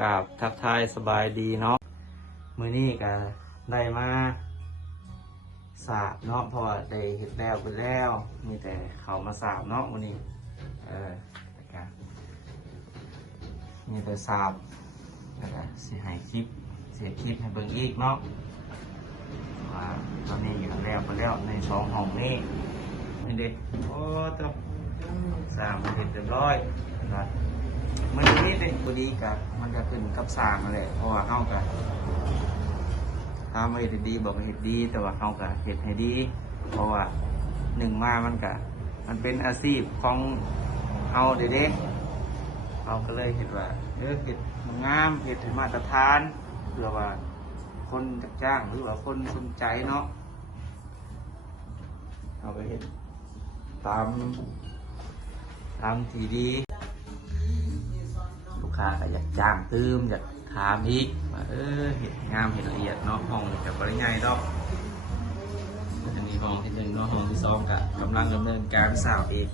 กับทักทายสบายดีเนาะมื้อนี้ก็ได้มาสาบเนาะเพราะว่าได้เฮ็ดแล้วไปแล้วมีแต่เขามาสาบเนาะมื้อนี้มีแต่สาบแล้วก็สิให้คลิปเสียคลิปให้เบิ่งอีกเนาะว่าตอนนี้อยู่แล้วไปแล้วใน2ห้องนี้นี่เด้โอ้ต้องสร้างเสร็จเรียบร้อยนะมันนี้เป็นพอดีกับมันจะขึ้นกับสร้างนั่นแหละเพราะว่าเฮาก็ทำให้ดีบอกให้ดีแต่ว่าเฮาก็เฮ็ดให้ดีเพราะว่าหนึ่งมามันเป็นอาชีพของเฮาเด้เฮาก็เลยเห็นว่าเฮ็ดงามเฮ็ดให้มาตรฐานเพื่อว่าคนจ้างหรือว่าคนสนใจเนาะเอาไปเฮ็ดตามที่ดีลูกค้าก็อยากจ้างตืมอยากถามอีกว่าเห็ดงามเห็ดละเอียดเนาะห้องกับบริไงดอกอันนี้ห้องที่1เนาะห้องที่2ก็กำลังดำเนินการสร้างอีก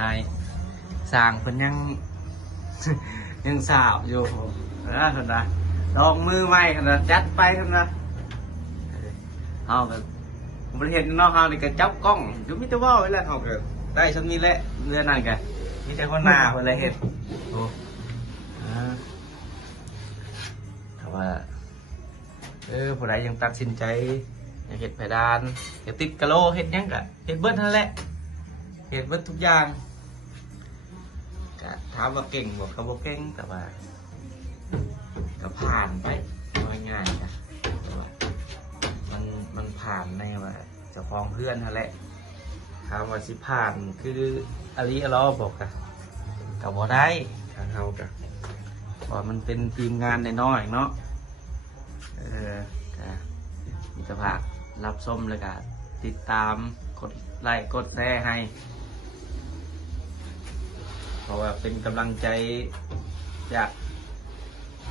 นายสร้างเพิ่นยัง ยังสาวอยู่นะท่านนะลองมือใหม่ท่านนะจัดไปท่านนะเอาไปผมเห็นน้องเฮานี่ก็จับกล้องจุมิตรว่าไว้แล้วเขาก็ได้ฉันมีแล้วเรื่องนั่นกันมีแต่คนหน้าคนอะไรเห็นโอ้แต่ว่าผู้ใดยังตัดสินใจอยากเห็ดเพดานอยากติดกะโลเห็ดยังกะเห็ดเบิดนั่นแหละเห็ดเบิดทุกอย่างถามว่าเก่งบอกเขาบอกเก่งแต่ว่าก็ผ่านไปง่ายๆนะมันผ่านในว่าจะฟ้องเพื่อนนั่นแหละถามว่าสิผ่านคืออลีอลอบอกกับบ่ได้ทางเขากับเพราะมันเป็นทีมงานน้อยๆเนาะมีแต่ภาครับชมเลยกันติดตามกดไลค์กดแชร์ให้เพราะว่าเป็นกำลังใจ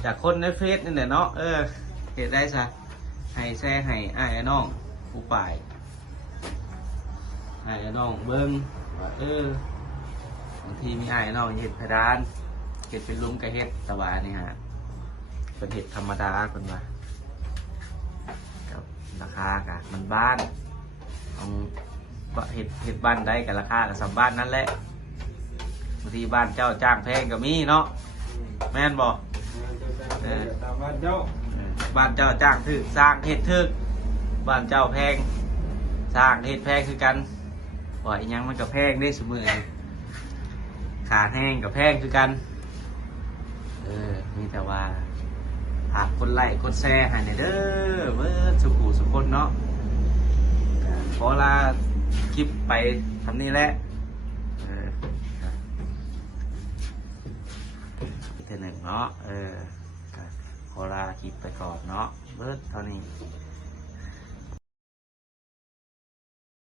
จากคนในเฟซนี่แหละเนาะเหตุได้ซะให้แชร์ให้อ้ายน้องผู้ป่ายอ้ายน้องเบิ้งว่าบางทีมีอ้ายน้องเห็ดเพดานเห็ดเป็นลุมกับเห็ดตะวันนี่ฮะเป็นเห็ดธรรมดาเป็นว่ากับราคากับมันบ้านเอาเห็ดบ้านได้กับราคากับสัมบ้านนั่นแหละบางทีบ้านเจ้าจ้างแพงก็มีเนาะแม่นบอกบ้านเจ้าจ้างถึกสร้างเห็ดถึกบ้านเจ้าแพงสร้างเห็ดแพงคือกันว่าอีหยังมันก็แพงได้เสมอขาแห้งกับแพงคือกันมีแต่ว่าหากคนไลค์กดแชร์ให้เด้อเบิดสุขุสุคนเนาะขอลาคลิปไปทำนี้แหละ1เนาะขอลาคลิปไปก่อนเนาะเบิดเท่านี้